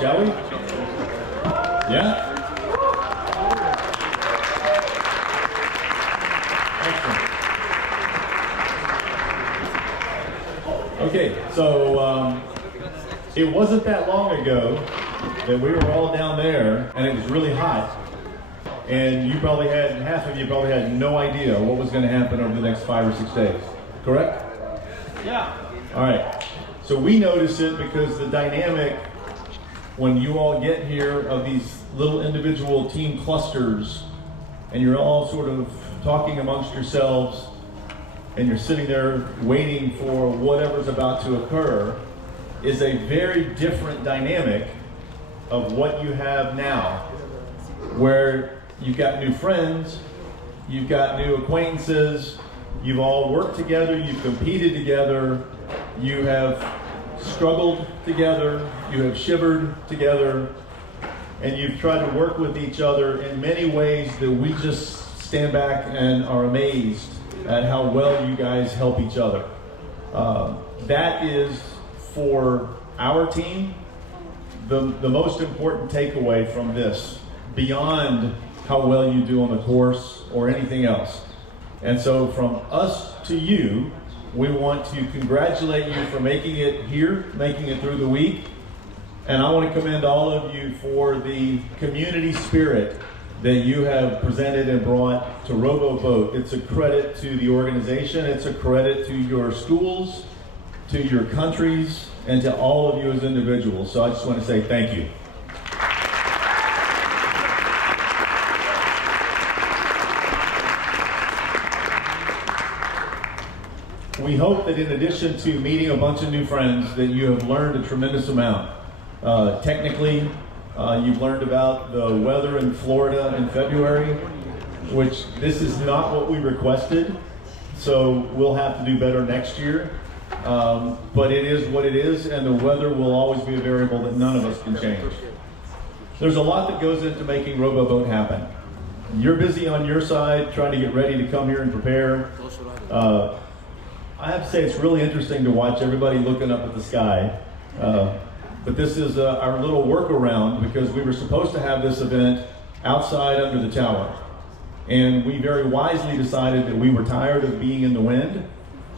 shall we? Yeah? Excellent. Okay, so it wasn't that long ago that we were all down there and it was really hot. And you probably had, half of you probably had no idea what was going to happen over the next 5 or 6 days, correct? Yeah. All right, so we notice it because the dynamic when you all get here of these little individual team clusters and you're all sort of talking amongst yourselves and you're sitting there waiting for whatever's about to occur is a very different dynamic of what you have now, where you've got new friends, you've got new acquaintances, you've all worked together, you've competed together, you have struggled together, you have shivered together, and you've tried to work with each other in many ways that we just stand back and are amazed at how well you guys help each other. That is, for our team, the most important takeaway from this, beyond how well you do on the course or anything else. And so from us to you, we want to congratulate you for making it here, making it through the week. And I want to commend all of you for the community spirit that you have presented and brought to RoboBoat. It's a credit to the organization, it's a credit to your schools, to your countries, and to all of you as individuals. So I just want to say thank you. We hope that in addition to meeting a bunch of new friends, that you have learned a tremendous amount. Technically, you've learned about the weather in Florida in February, which this is not what we requested, so we'll have to do better next year. But it is what it is, and the weather will always be a variable that none of us can change. There's a lot that goes into making RoboBoat happen. You're busy on your side trying to get ready to come here and prepare. I have to say it's really interesting to watch everybody looking up at the sky. But this is our little workaround because we were supposed to have this event outside under the tower. And we very wisely decided that we were tired of being in the wind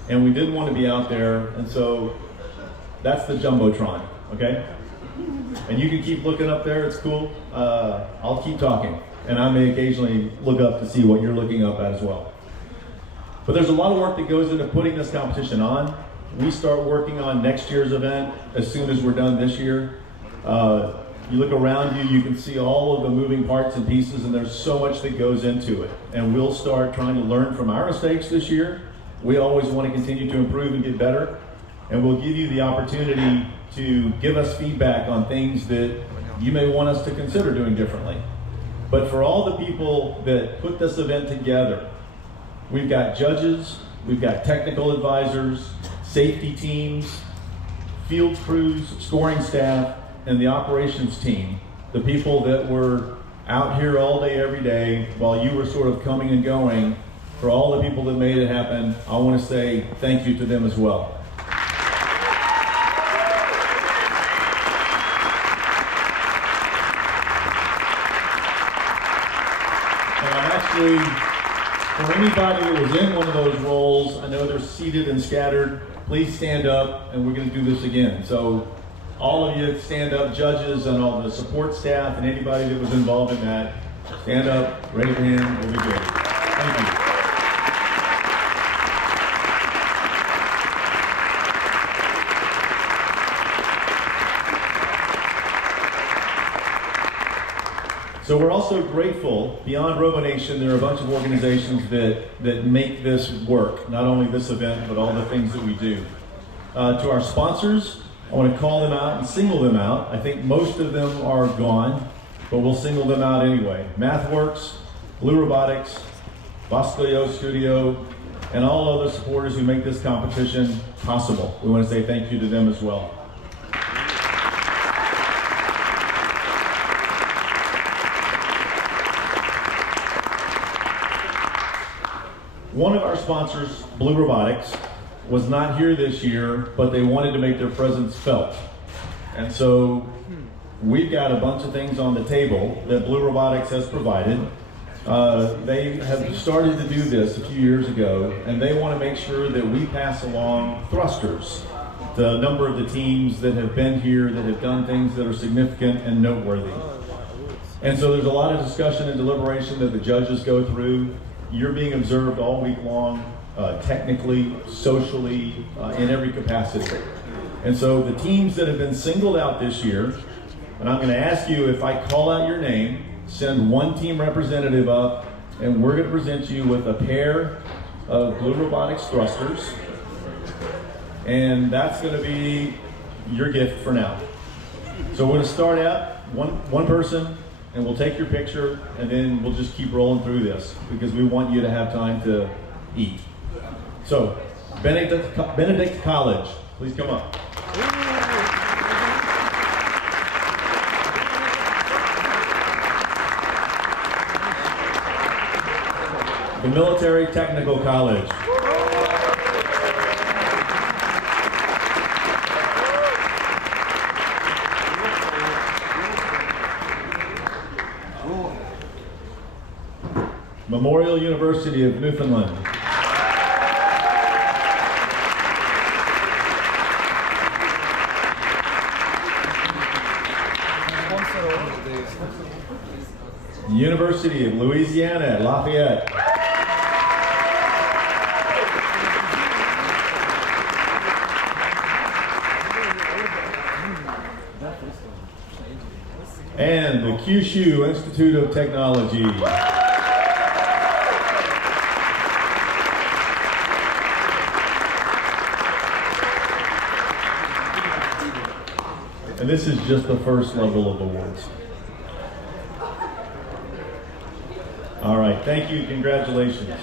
and we didn't want to be out there. And so that's the Jumbotron, okay? And you can keep looking up there, it's cool. I'll keep talking. And I may occasionally look up to see what you're looking up at as well. But there's a lot of work that goes into putting this competition on. We start working on next year's event as soon as we're done this year. You look around you, you can see all of the moving parts and pieces, and there's so much that goes into it. And we'll start trying to learn from our mistakes this year. We always want to continue to improve and get better. And we'll give you the opportunity to give us feedback on things that you may want us to consider doing differently. But for all the people that put this event together, we've got judges, we've got technical advisors, safety teams, field crews, scoring staff, and the operations team, the people that were out here all day, every day, while you were sort of coming and going. For all the people that made it happen, I want to say thank you to them as well. And I'm actually, for anybody that was in one of those roles, I know they're seated and scattered, please stand up and we're going to do this again. So all of you stand up, judges and all the support staff and anybody that was involved in that, stand up, raise your hand, we'll be good. Thank you. So we're also grateful, beyond RoboNation, there are a bunch of organizations that make this work, not only this event, but all the things that we do. To our sponsors, I want to call them out and single them out. I think most of them are gone, but we'll single them out anyway. MathWorks, Blue Robotics, Bosco Studio, and all other supporters who make this competition possible. We want to say thank you to them as well. One of our sponsors, Blue Robotics, was not here this year, but they wanted to make their presence felt. And so we've got a bunch of things on the table that Blue Robotics has provided. They have started to do this a few years ago, and they want to make sure that we pass along thrusters to a number of the teams that have been here, that have done things that are significant and noteworthy. And so there's a lot of discussion and deliberation that the judges go through. You're being observed all week long, technically, socially, in every capacity. And so the teams that have been singled out this year, and I'm going to ask you, if I call out your name, send one team representative up, and we're going to present you with a pair of Blue Robotics thrusters. And that's going to be your gift for now. So we're going to start out, one person, and we'll take your picture, and then we'll just keep rolling through this because we want you to have time to eat. So, Benedict College, please come up. The Military Technical College. Memorial University of Newfoundland. University of Louisiana at Lafayette. And the Kyushu Institute of Technology. And this is just the first level of awards. All right, thank you, congratulations.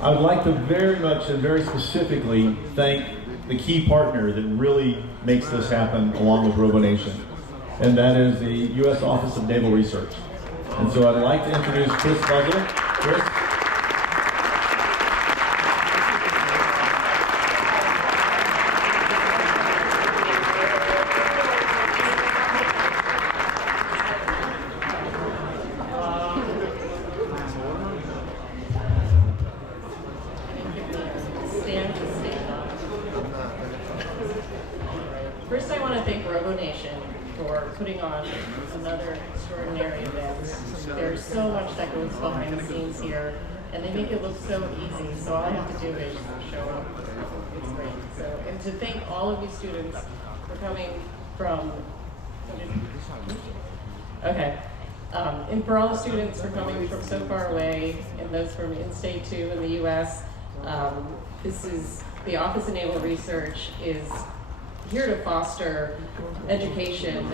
I would like to very much and very specifically thank the key partner that really makes this happen along with RoboNation, and that is the U.S. Office of Naval Research. And so I'd like to introduce Chris Puzzle. Chris? First, I want to thank RoboNation for putting on another extraordinary event. There's so much that goes behind the scenes here, and they make it look so easy. So all I have to do is show up. It's great. So, and to thank all of you students for coming from. Okay. And for all the students for coming from so far away, and those from in-state too in the U.S. This is the Office of Naval Research is here to foster education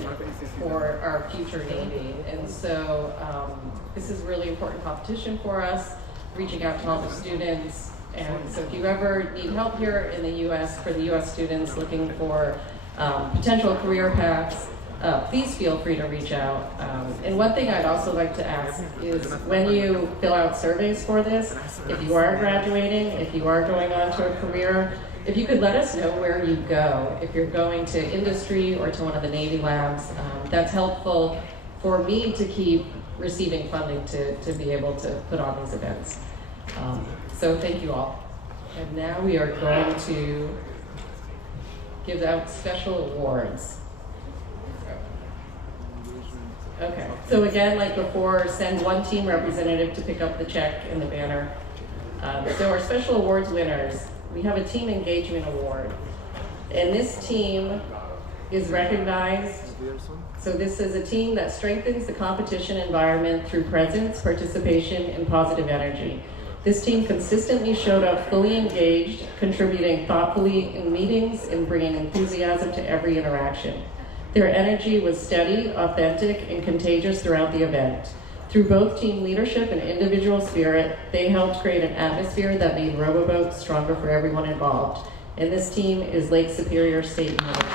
for our future Navy. And so this is really important competition for us, reaching out to all the students. And so if you ever need help here in the U.S., for the U.S. students looking for potential career paths, please feel free to reach out. And one thing I'd also like to ask is when you fill out surveys for this, if you are graduating, if you are going on to a career, if you could let us know where you go, if you're going to industry or to one of the Navy labs, that's helpful for me to keep receiving funding to be able to put on these events. So thank you all. And now we are going to give out special awards. Okay, so again, like before, send one team representative to pick up the check and the banner. So our special awards winners, we have a Team Engagement Award. And this team is recognized. So this is a team that strengthens the competition environment through presence, participation, and positive energy. This team consistently showed up fully engaged, contributing thoughtfully in meetings and bringing enthusiasm to every interaction. Their energy was steady, authentic, and contagious throughout the event. Through both team leadership and individual spirit, they helped create an atmosphere that made RoboBoat stronger for everyone involved. And this team is Lake Superior State University.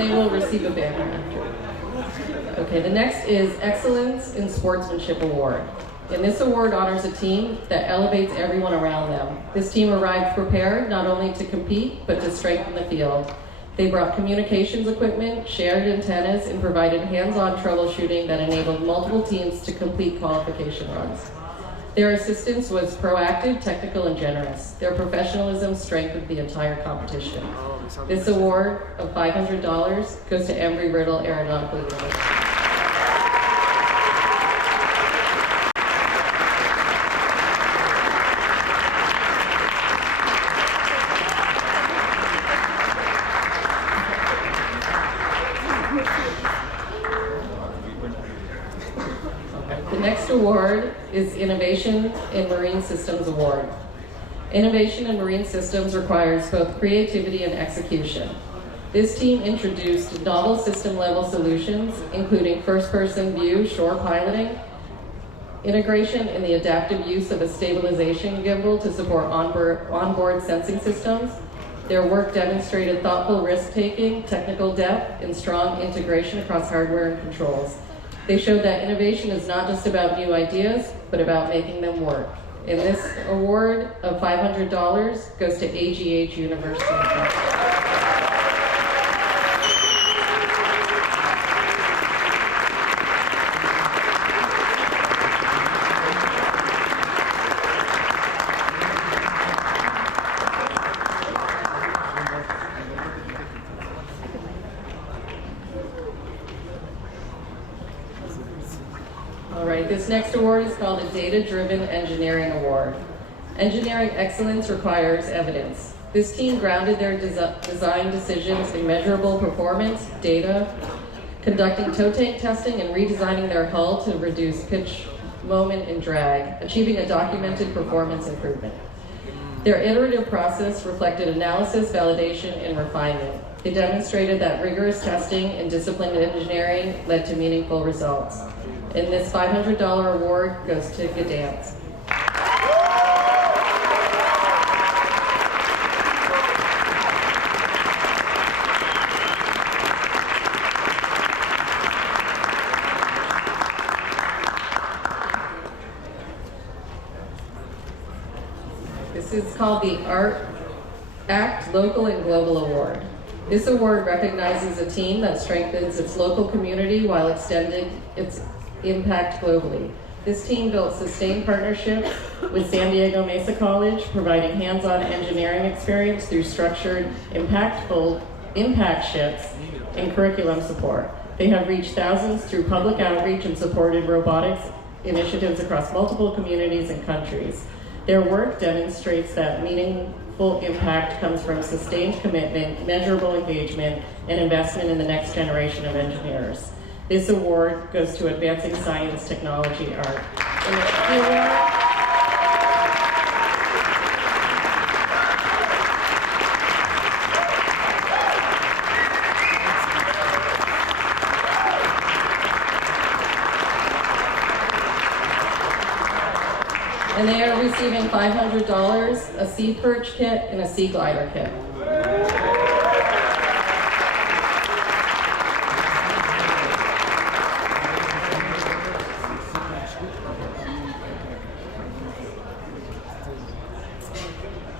they will receive a banner after. Okay, the next is Excellence in Sportsmanship Award. And this award honors a team that elevates everyone around them. This team arrived prepared not only to compete, but to strengthen the field. They brought communications equipment, shared antennas, and provided hands-on troubleshooting that enabled multiple teams to complete qualification runs. Their assistance was proactive, technical, and generous. Their professionalism strengthened the entire competition. This award of $500 goes to Embry-Riddle Aeronautical University. The next award is Innovation in Marine Systems Award. Innovation in marine systems requires both creativity and execution. This team introduced novel system-level solutions, including first-person view shore piloting, integration in the adaptive use of a stabilization gimbal to support onboard sensing systems. Their work demonstrated thoughtful risk-taking, technical depth, and strong integration across hardware and controls. They showed that innovation is not just about new ideas, but about making them work. And this award of $500 goes to AGH University. This next award is called a Data-Driven Engineering Award. Engineering excellence requires evidence. This team grounded their design decisions in measurable performance, data, conducting tow tank testing and redesigning their hull to reduce pitch, moment, and drag, achieving a documented performance improvement. Their iterative process reflected analysis, validation, and refinement. They demonstrated that rigorous testing and disciplined engineering led to meaningful results. And this $500 award goes to Gdansk. This is called the ACT Local and Global Award. This award recognizes a team that strengthens its local community while extending its impact globally. This team built sustained partnerships with San Diego Mesa College, providing hands-on engineering experience through structured, impactful impactships and curriculum support. They have reached thousands through public outreach and supported robotics initiatives across multiple communities and countries. Their work demonstrates that meaningful impact comes from sustained commitment, measurable engagement, and investment in the next generation of engineers. This award goes to Advancing Science, Technology, Art. And they are receiving $500, a sea perch kit, and a sea glider kit.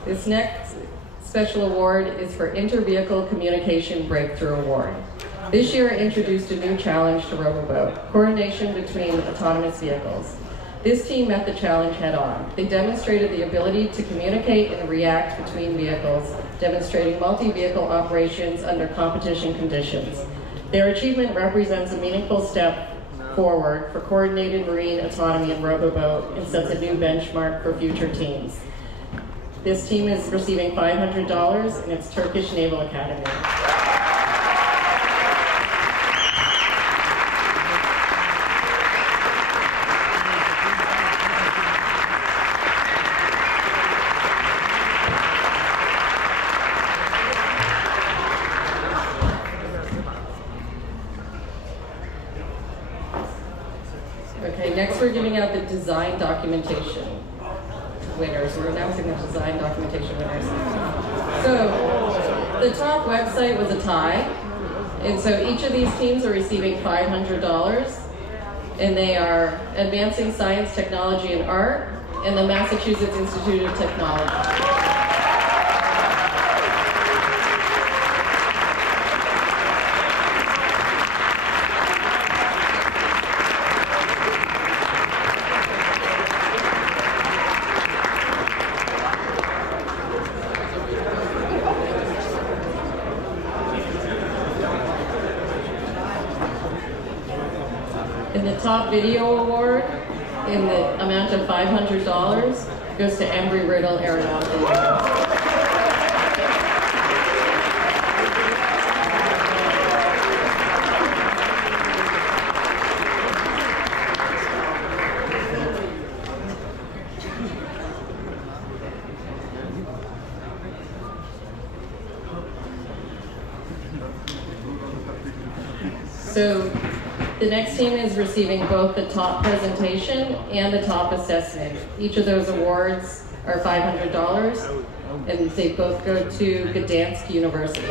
This next special award is for Inter-Vehicle Communication Breakthrough Award. This year introduced a new challenge to RoboBoat, coordination between autonomous vehicles. This team met the challenge head-on. They demonstrated the ability to communicate and react between vehicles, demonstrating multi-vehicle operations under competition conditions. Their achievement represents a meaningful step forward for coordinated marine autonomy in RoboBoat and sets a new benchmark for future teams. This team is receiving $500 and it's Turkish Naval Academy. Okay, next we're giving out the design documentation winners. We're announcing the design documentation winners. So, the top website was a tie, And so each of these teams are receiving $500, and they are Advancing Science, Technology, and Art, and the Massachusetts Institute of Technology. And the top video award in the amount of $500 goes to Embry-Riddle Aeronautical. So the next team is receiving both the top presentation and the top assessment. Each of those awards are $500, and they both go to Gdansk University.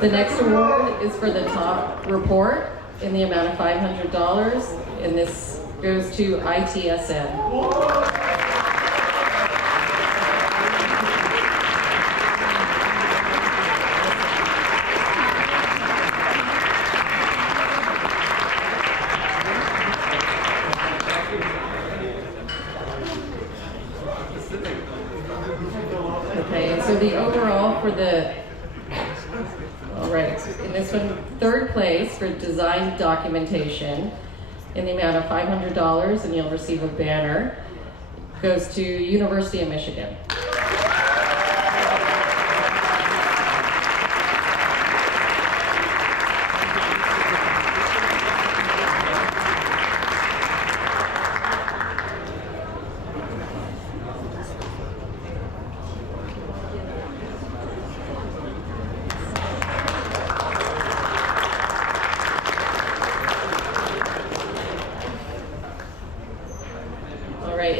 The next award is for the top report in the amount of $500, and this goes to ITSN. Okay, and so the overall for the in this one, third place for design documentation in the amount of $500, and you'll receive a banner, goes to University of Michigan.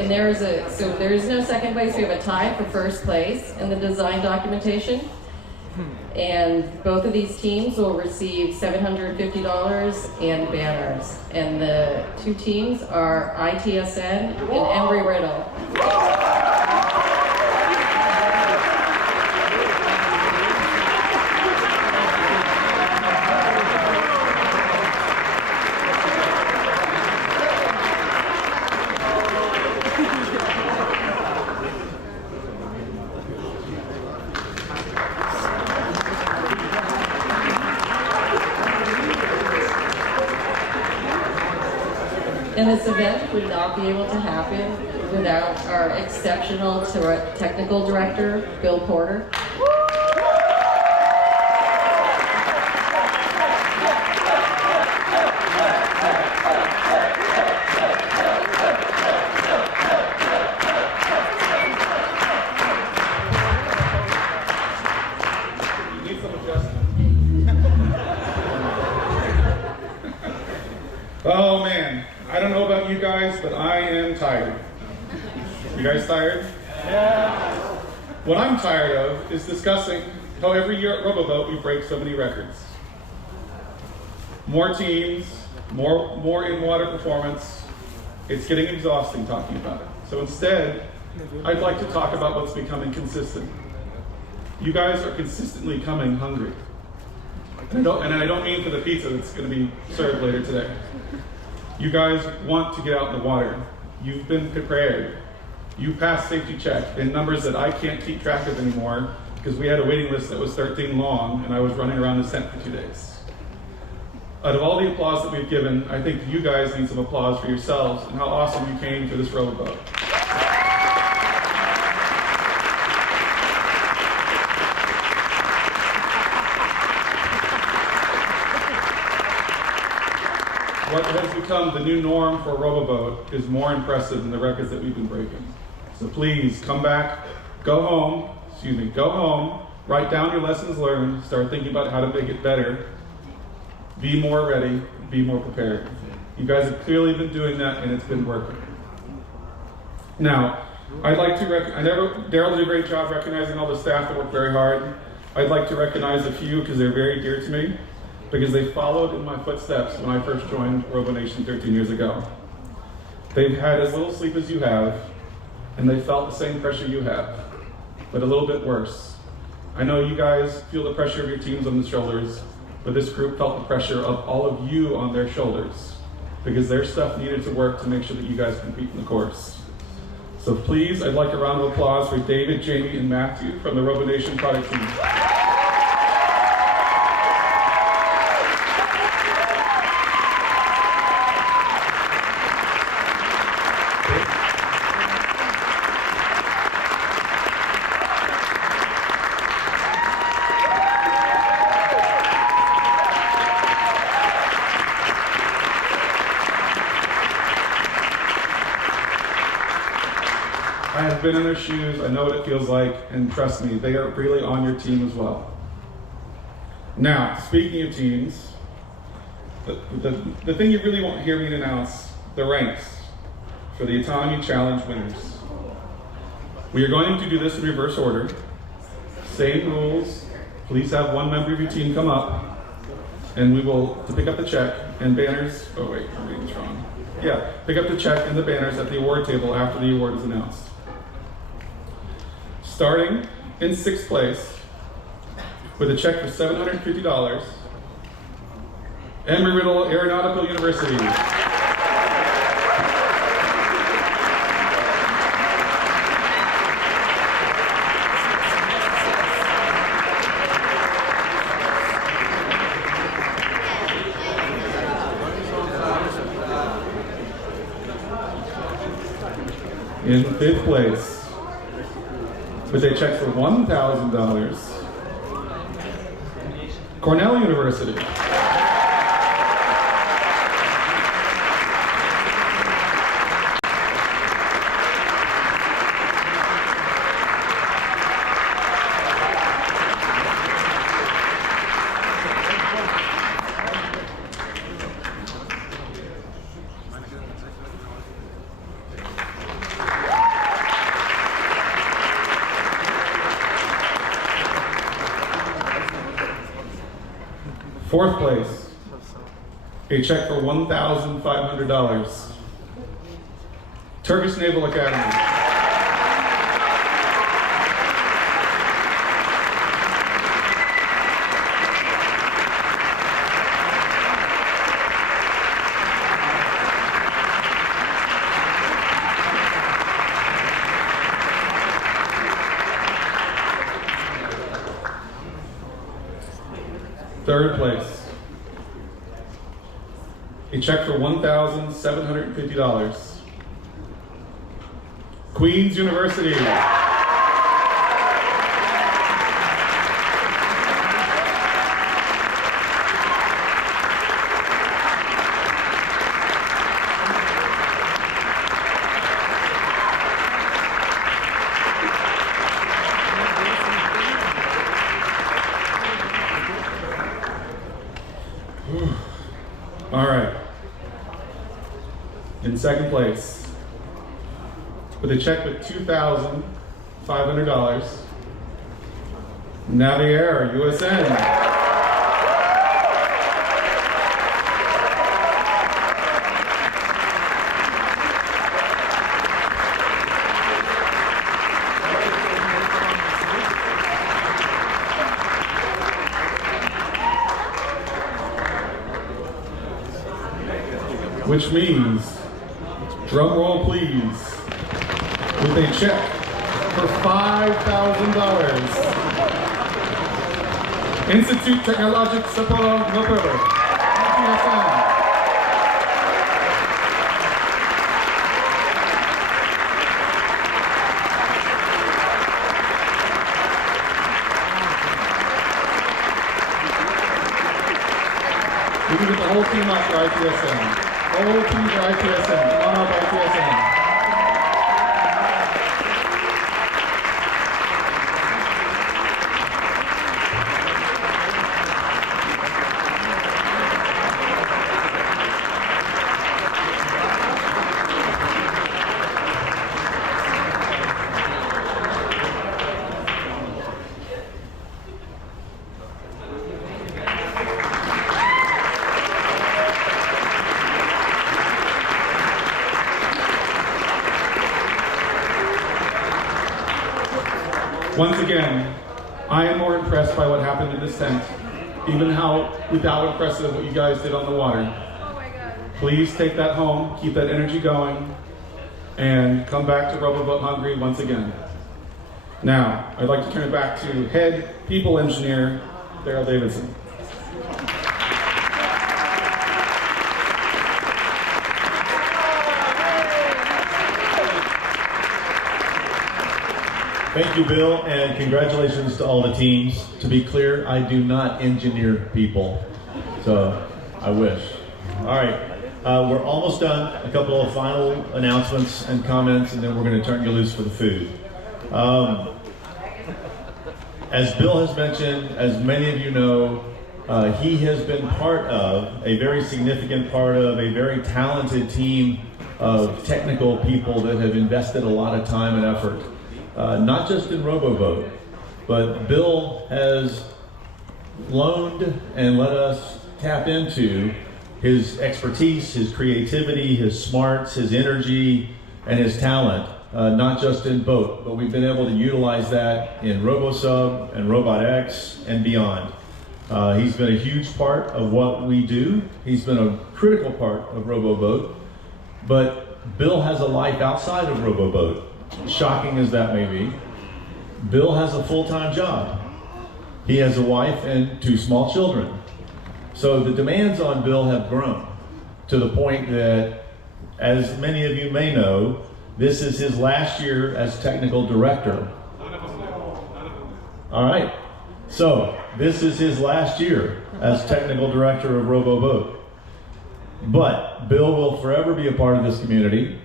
And there is no second place. We have a tie for first place in the design documentation. And both of these teams will receive $750 and banners. And the two teams are ITSN and Embry-Riddle. And this event would not be able to happen without our exceptional technical director, Bill Porter. Oh man, I don't know about you guys, but I am tired. You guys tired? Yeah. What I'm tired of is discussing how every year at RoboBoat we break so many records. More teams, more in-water performance. It's getting exhausting talking about it. So instead, I'd like to talk about what's becoming consistent. You guys are consistently coming hungry. And I don't mean for the pizza that's going to be served later today. You guys want to get out in the water. You've been prepared. You passed safety check in numbers that I can't keep track of anymore because we had a waiting list that was 13 long and I was running around the tent for 2 days. Out of all the applause that we've given, I think you guys need some applause for yourselves and how awesome you came to this RoboBoat. What has become the new norm for RoboBoat is more impressive than the records that we've been breaking. So please come back, go home, write down your lessons learned, start thinking about how to make it better, be more ready, be more prepared. You guys have clearly been doing that and it's been working. Now, I'd like to I know Daryl did a great job recognizing all the staff that worked very hard. I'd like to recognize a few because they're very dear to me, because they followed in my footsteps when I first joined RoboNation 13 years ago. They've had as little sleep as you have, and they felt the same pressure you have, but a little bit worse. I know you guys feel the pressure of your teams on the shoulders, but this group felt the pressure of all of you on their shoulders, because their stuff needed to work to make sure that you guys compete in the course. So please, I'd like a round of applause for David, Jamie, and Matthew from the RoboNation product team. I have been in their shoes, I know what it feels like, and trust me, they are really on your team as well. Now, speaking of teams, the thing you really won't hear me announce, the ranks for the Autonomy Challenge winners. We are going to do this in reverse order. Same rules, please have one member of your team come up, and we will, to pick up the check and banners, oh wait, I'm reading this wrong. Yeah, pick up the check and the banners at the award table after the award is announced. Starting in 6th place with a check for $750, Embry-Riddle Aeronautical University. In 5th place, with a check for $1,000, Cornell University. Fourth place, a check for $1,500, Turkish Naval Academy. Third place, a check for $1,750, Queen's University. All right. In 2nd place, with a check with $2,500, Naval, USN. Which means, drum roll please, with a check for $5,000, Institute Technologic Sapporo, Puerto. We can get the whole team up for ITSM. Whole team for ITSM. Come on up, ITSM. Once again, I am more impressed by what happened in this tent, even how impressive what you guys did on the water. Please take that home, keep that energy going, and come back to RoboBoat Hungary once again. Now, I'd like to turn it back to Head People Engineer, Daryl Davidson. Thank you, Bill, and congratulations to all the teams. To be clear, I do not engineer people, so I wish. All right, we're almost done. A couple of final announcements and comments, and then we're going to turn you loose for the food. As Bill has mentioned, as many of you know, he has been a very significant part of a very talented team of technical people that have invested a lot of time and effort. Not just in RoboBoat, but Bill has loaned and let us tap into his expertise, his creativity, his smarts, his energy, and his talent, not just in boat, but we've been able to utilize that in RoboSub and RobotX and beyond. He's been a huge part of what we do. He's been a critical part of RoboBoat, but Bill has a life outside of RoboBoat. Shocking as that may be, Bill has a full-time job. He has a wife and 2 small children. So the demands on Bill have grown to the point that, as many of you may know, this is his last year as technical director. All right, so this is his last year as technical director of RoboBoat. But Bill will forever be a part of this community.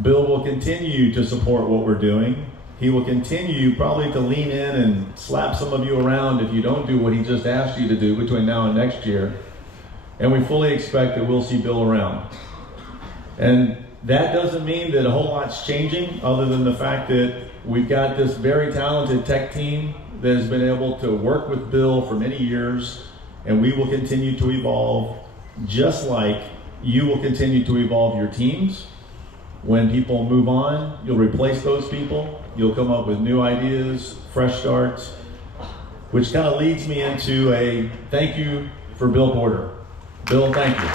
Bill will continue to support what we're doing. He will continue probably to lean in and slap some of you around if you don't do what he just asked you to do between now and next year. And we fully expect that we'll see Bill around. And that doesn't mean that a whole lot's changing, other than the fact that we've got this very talented tech team that has been able to work with Bill for many years, and we will continue to evolve, just like you will continue to evolve your teams. When people move on, you'll replace those people. You'll come up with new ideas, fresh starts, which kind of leads me into a thank you for Bill Porter. Bill, thank you.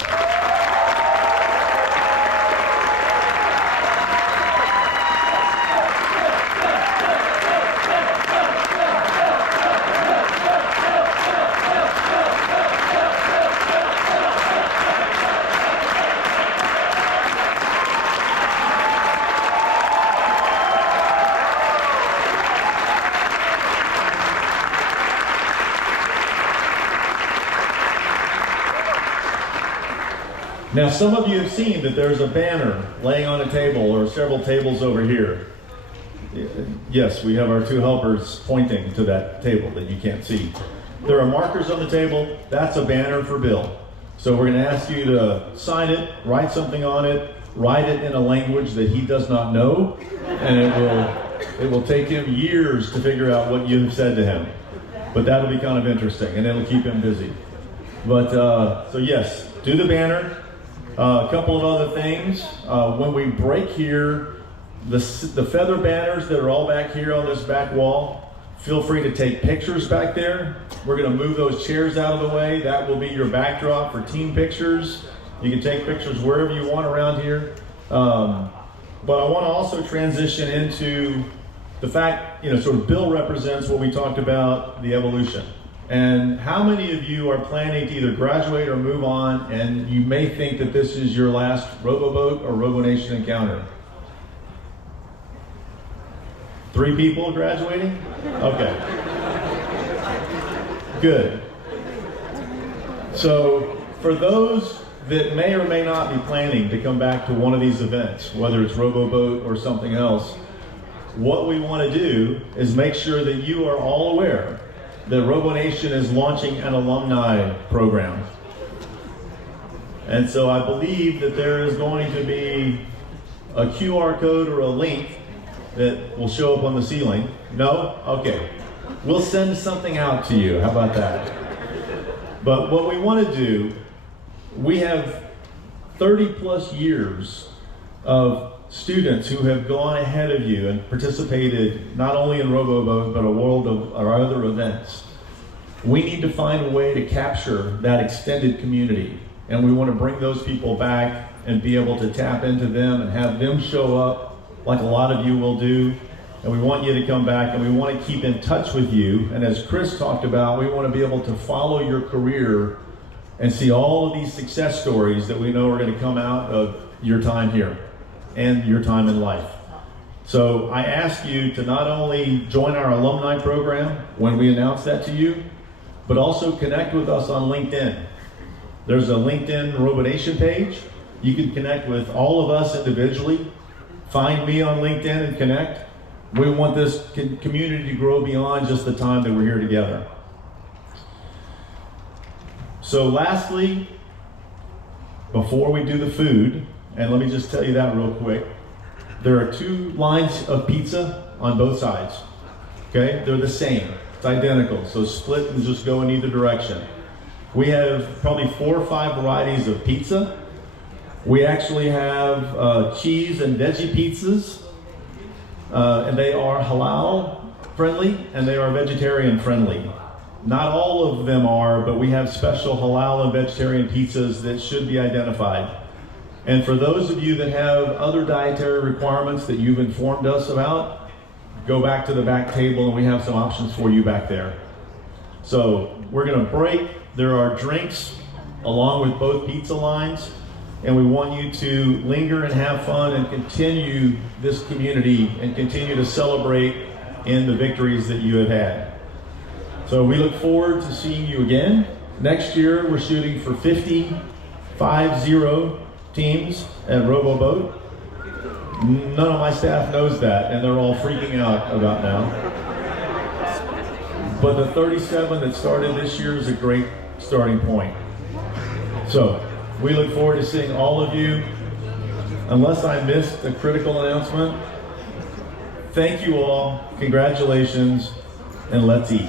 Now, some of you have seen that there's a banner laying on a table, or several tables over here. Yes, we have our 2 helpers pointing to that table that you can't see. There are markers on the table. That's a banner for Bill. So we're going to ask you to sign it, write something on it, write it in a language that he does not know, and it will take him years to figure out what you have said to him. But that'll be kind of interesting, and it'll keep him busy. But, so yes, do the banner. A couple of other things. When we break here, the feather banners that are all back here on this back wall, feel free to take pictures back there. We're going to move those chairs out of the way. That will be your backdrop for team pictures. You can take pictures wherever you want around here. But I want to also transition into the fact, sort of Bill represents what we talked about, the evolution. And how many of you are planning to either graduate or move on, and you may think that this is your last RoboBoat or RoboNation encounter? 3 people graduating? Okay. Good. So for those that may or may not be planning to come back to one of these events, whether it's RoboBoat or something else, what we want to do is make sure that you are all aware that RoboNation is launching an alumni program. And so I believe that there is going to be a QR code or a link that will show up on the ceiling. No? Okay. We'll send something out to you. How about that? But what we want to do, we have 30 plus years of students who have gone ahead of you and participated not only in RoboBoat, but a world of our other events. We need to find a way to capture that extended community. And we want to bring those people back and be able to tap into them and have them show up like a lot of you will do. And we want you to come back, and we want to keep in touch with you. And as Chris talked about, we want to be able to follow your career and see all of these success stories that we know are going to come out of your time here and your time in life. So I ask you to not only join our alumni program when we announce that to you, but also connect with us on LinkedIn. There's a LinkedIn RoboNation page. You can connect with all of us individually. Find me on LinkedIn and connect. We want this community to grow beyond just the time that we're here together. So lastly, before we do the food, and let me just tell you that real quick, there are 2 lines of pizza on both sides. Okay, they're the same, it's identical, so split and just go in either direction. We have probably 4 or 5 varieties of pizza. We actually have cheese and veggie pizzas, and they are halal friendly and they are vegetarian friendly. Not all of them are, but we have special halal and vegetarian pizzas that should be identified. And for those of you that have other dietary requirements that you've informed us about, go back to the back table and we have some options for you back there. So we're going to break. There are drinks along with both pizza lines, and we want you to linger and have fun and continue this community and continue to celebrate in the victories that you have had. So we look forward to seeing you again. Next year we're shooting for 50 teams at RoboBoat. None of my staff knows that, and they're all freaking out about now. But the 37 that started this year is a great starting point. So we look forward to seeing all of you. Unless I missed a critical announcement, thank you all, congratulations, and let's eat.